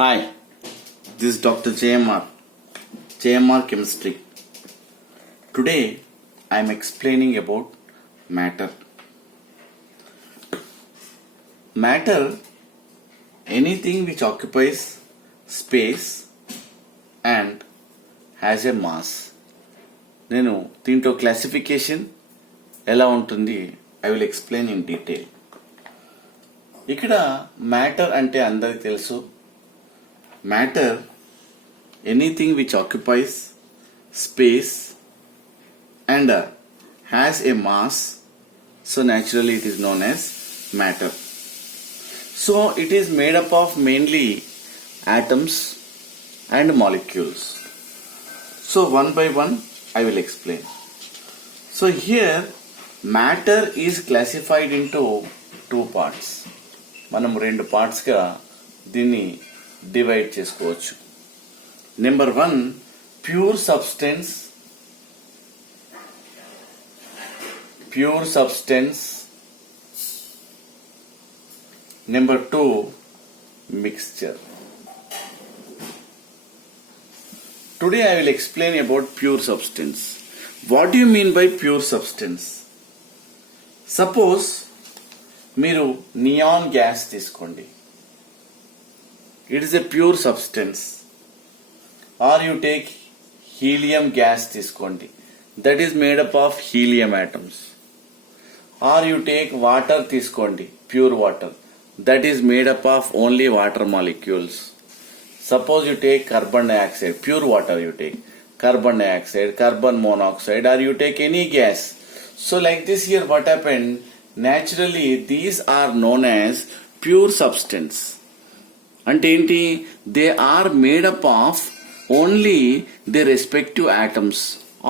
Hi, this is Dr. JMR Chemistry. Today I am explaining about matter. Matter, anything which occupies space and has a mass. నేను దీంట్లో classification ఎలా ఉంటుంది I will explain in detail. ఇక్కడ matter అంటే అందరికి తెలుసు. Matter anything which occupies space and has a mass, so naturally it is known as matter. So it is made up of mainly atoms and molecules. So one by one I will explain. So here matter is classified into two parts. మనం రెండు పార్ట్స్గా దీన్ని divide చేసుకోవచ్చు. Number 1 pure substance. Number 2 mixture. Today I will explain about pure substance. What do you mean by pure substance? Suppose మీరు neon gas తీసుకోండి. It is a pure substance. Or you take helium gas తీసుకోండి. That is made up of helium atoms. Or you take water తీసుకోండి, pure water. That is made up of only water molecules. Suppose you take carbon dioxide, pure water you take, carbon dioxide, carbon monoxide, or you take any gas. So like this here what happened, naturally these are known as pure substance. అంటే ఏంటి? They are made up of only their respective atoms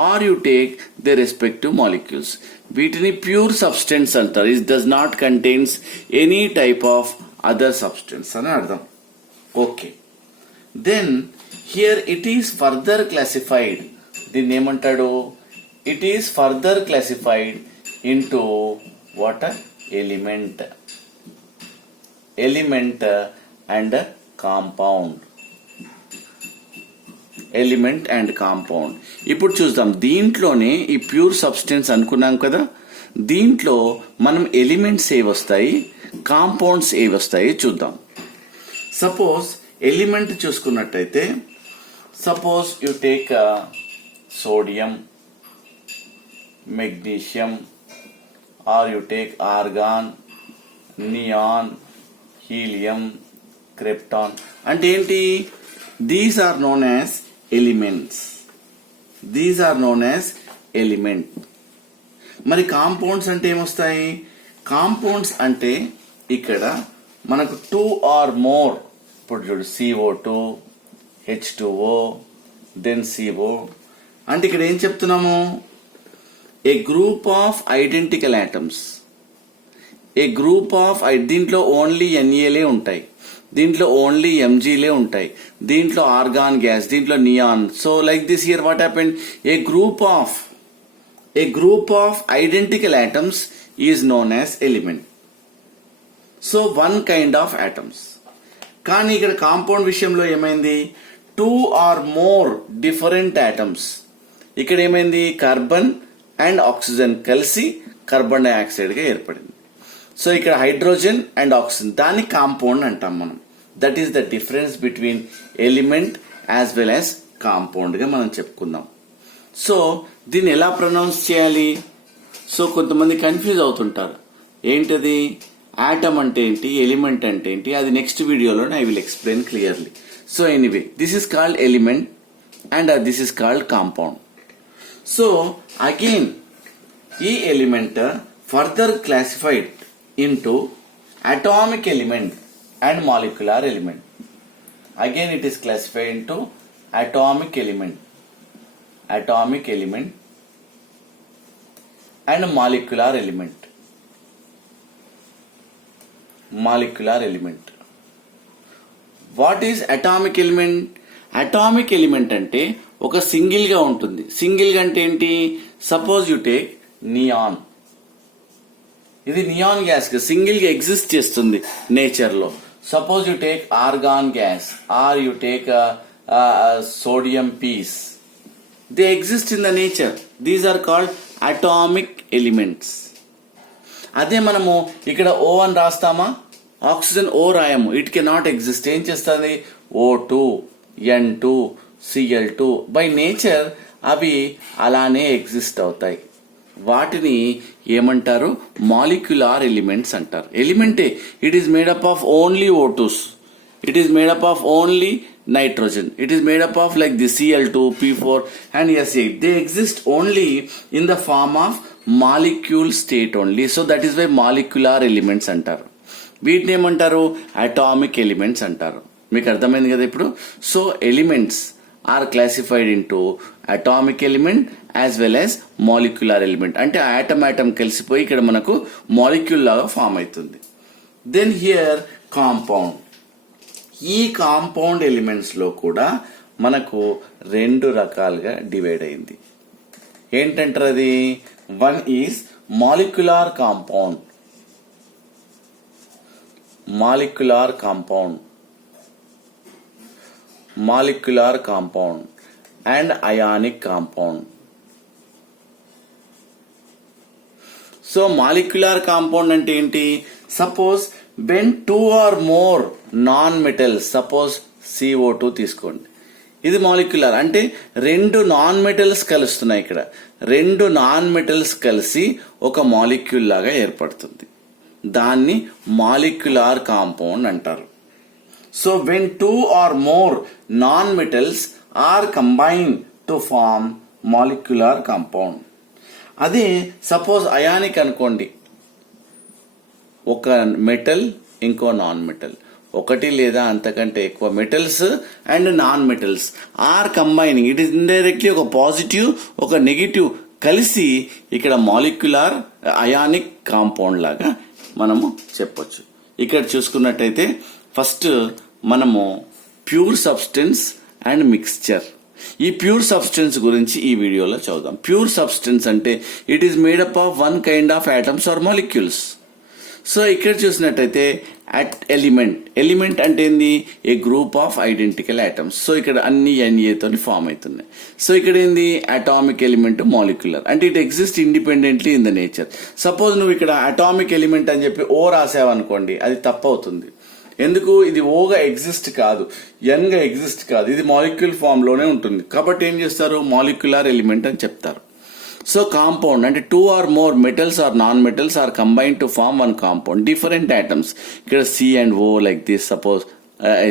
or you take their respective molecules. వీటిని pure substance అంటారు. It does not contains any type of other substance అని అర్థం. Okay, then here it is further classified. దీన్ని ఏమంటాడు? It is further classified into what? Element and compound. Element and compound. ఇప్పుడు చూద్దాం. దీంట్లోనే ఈ ప్యూర్ సబ్స్టెన్స్ అనుకున్నాం కదా, దీంట్లో మనం ఎలిమెంట్స్ ఏవి వస్తాయి, కాంపౌండ్స్ ఏవి వస్తాయి చూద్దాం. సపోజ్ ఎలిమెంట్ చూసుకున్నట్టయితే, suppose you take sodium, magnesium, or you take argon, neon, helium, krypton. అంటే ఏంటి? These are known as elements. మరి కాంపౌండ్స్ అంటే ఏమొస్తాయి? కాంపౌండ్స్ అంటే ఇక్కడ మనకు 2 ఆర్ మోర్. ఇప్పుడు చూడు, CO2, H2O, దెన్ CO. అంటే ఇక్కడ ఏం చెప్తున్నాము? ఏ గ్రూప్ ఆఫ్ ఐడెంటికల్ ఆటమ్స్. దీంట్లో ఓన్లీ NAలే ఉంటాయి, దీంట్లో ఓన్లీ Mgలే ఉంటాయి, దీంట్లో ఆర్గాన్ గ్యాస్, దీంట్లో neon. So like this here what happened, A group of identical atoms is known as element. So one kind of atoms. కానీ ఇక్కడ కాంపౌండ్ విషయంలో ఏమైంది? 2 ఆర్ మోర్ డిఫరెంట్ ఆటమ్స్. ఇక్కడ ఏమైంది? కార్బన్ అండ్ ఆక్సిజన్ కలిసి carbon dioxide గా ఏర్పడింది. So ఇక్కడ హైడ్రోజన్ అండ్ ఆక్సిజన్, దాన్ని కాంపౌండ్ అంటాం మనం. That is the difference between element as well as compound గా మనం చెప్పుకుందాం. సో దీన్ని ఎలా ప్రొనౌన్స్ చేయాలి? సో కొంతమంది కన్ఫ్యూజ్ అవుతుంటారు. ఏంటది? ఆటమ్ అంటే ఏంటి, ఎలిమెంట్ అంటే ఏంటి? అది నెక్స్ట్ వీడియోలో I will explain clearly. So anyway, this is called element and this is called compound. So again ఈ element further classified into atomic element and molecular element. Again it is classified into atomic element and molecular element. What is atomic element? Atomic element అంటే ఒక single గా ఉంటుంది. Single గా అంటే ఏంటి? Suppose you take neon. ఇది neon gas గా single గా ఎగ్జిస్ట్ చేస్తుంది నేచర్ లో. Suppose you take argon gas or you take a sodium piece. They exist in the nature. These are called atomic elements. అదే మనము ఇక్కడ O అని రాస్తామా, ఆక్సిజన్ O రాయము, ఇట్ కెనాట్ ఎగ్జిస్ట్. ఏం చేస్తుంది? O2, N2, Cl2. By nature అవి అలానే ఎగ్జిస్ట్ అవుతాయి. వాటిని ఏమంటారు? మాలిక్యులార్ ఎలిమెంట్స్ అంటారు. ఎలిమెంటే, it is made up of only O2s, it is made up of only nitrogen, it is made up of like the Cl2, P4 and S8. They exist only in the form of molecule state only. So that is why molecular elements అంటారు. వీటిని ఏమంటారు? Atomic elements అంటారు. మీకు అర్థమైంది కదా ఇప్పుడు? So elements are classified into atomic element as well as molecular element. అంటే atom కలిసిపోయి ఇక్కడ మనకు మాలిక్యూల్ లాగా ఫామ్ అవుతుంది. Then here compound. ఈ కాంపౌండ్ ఎలిమెంట్స్ లో కూడా మనకు రెండు రకాలుగా డివైడ్ అయింది. ఏంటంటారు అది? One is molecular compound, molecular compound, molecular compound and ionic compound. So molecular compound అంటే ఏంటి? Suppose when two or more non-metals, suppose CO2 తీసుకోండి, ఇది మాలిక్యులర్ అంటే రెండు నాన్ మెటల్స్ కలుస్తున్నాయి. ఇక్కడ రెండు నాన్ మెటల్స్ కలిసి ఒక మాలిక్యూల్ లాగా ఏర్పడుతుంది. దాన్ని మాలిక్యులార్ కాంపౌండ్ అంటారు. So when two or more non metals are combine to form molecular compound. అదే సపోజ్ అయానిక్ అనుకోండి, ఒక మెటల్ ఇంకో నాన్ మెటల్, ఒకటి లేదా అంతకంటే ఎక్కువ metals and non metals are combining. It is indirectly ఒక పాజిటివ్ ఒక నెగిటివ్ కలిసి ఇక్కడ మాలిక్యులార్ అయానిక్ కాంపౌండ్ లాగా మనము చెప్పొచ్చు. ఇక్కడ చూసుకున్నట్టయితే ఫస్ట్ మనము ప్యూర్ సబ్స్టెన్స్ అండ్ మిక్స్చర్. ఈ ప్యూర్ సబ్స్టెన్స్ గురించి ఈ వీడియోలో చదువుదాం. ప్యూర్ సబ్స్టెన్స్ అంటే it is made up of one kind of atoms or molecules. So ఇక్కడ చూసినట్టయితే ఎలిమెంట్ అంటే ఏంది? A group of identical atoms. So ఇక్కడ అన్ని Na తోని ఫామ్ అవుతున్నాయి. సో ఇక్కడ ఏంది? అటామిక్ ఎలిమెంట్, మాలిక్యులర్ అంటే it exist independently in the nature. Suppose నువ్వు ఇక్కడ అటామిక్ ఎలిమెంట్ అని చెప్పి O రాసావనుకోండి, అది తప్పు అవుతుంది. ఎందుకు? ఇది ఓగా ఎగ్జిస్ట్ కాదు, ఎన్ గా ఎగ్జిస్ట్ కాదు, ఇది మాలిక్యూల్ ఫామ్ లోనే ఉంటుంది. కాబట్టి ఏం చేస్తారు? మాలిక్యులర్ ఎలిమెంట్ అని చెప్తారు. సో కాంపౌండ్ అంటే two or more metals or non metals are combine to form one compound. Different atoms, ఇక్కడ C and O like this, suppose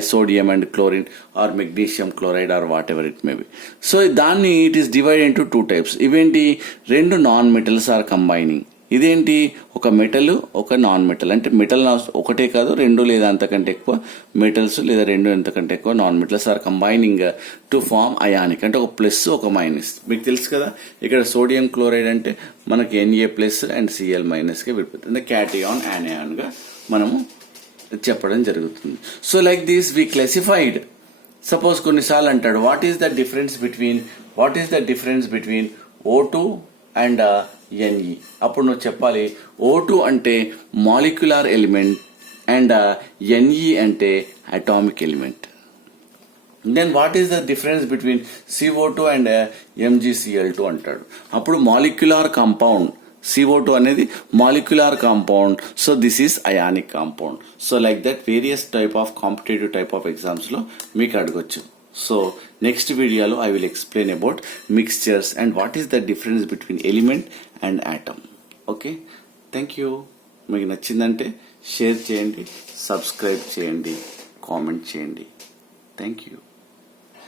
sodium and chlorine or magnesium chloride or whatever it may be. So దాన్ని it is divide into two types. ఇవేంటి? రెండు non metals are combining. ఇదేంటి? ఒక metal ఒక non metal. అంటే metal ఒకటే కాదు, రెండు లేదా అంతకంటే ఎక్కువ మెటల్స్ లేదా రెండు అంతకంటే ఎక్కువ non metals are combining to form ionic. అంటే ఒక ప్లస్ ఒక మైనస్. మీకు తెలుసు కదా, ఇక్కడ సోడియం క్లోరైడ్ అంటే మనకి Na plus and Cl minus గా విడిపోతుంది. క్యాటియాన్ యానియాన్ గా మనము చెప్పడం జరుగుతుంది. So like this we classified. Suppose కొన్నిసార్లు అంటాడు what is the difference between O2 and Ne. అప్పుడు నువ్వు చెప్పాలి O2 అంటే మాలిక్యులార్ ఎలిమెంట్ అండ్ Ne అంటే atomic element. Then what is the difference between CO2 and MgCl2 అంటాడు. అప్పుడు మాలిక్యులార్ కాంపౌండ్ CO2 అనేది molecular compound. So this is ionic compound. So like that various type of competitive type of exams లో మీకు అడగొచ్చు. So next వీడియోలో I will explain about mixtures and what is the difference between element and atom. Okay, thank you. మీకు నచ్చిందంటే share చేయండి, subscribe చేయండి, comment చేయండి. Thank you.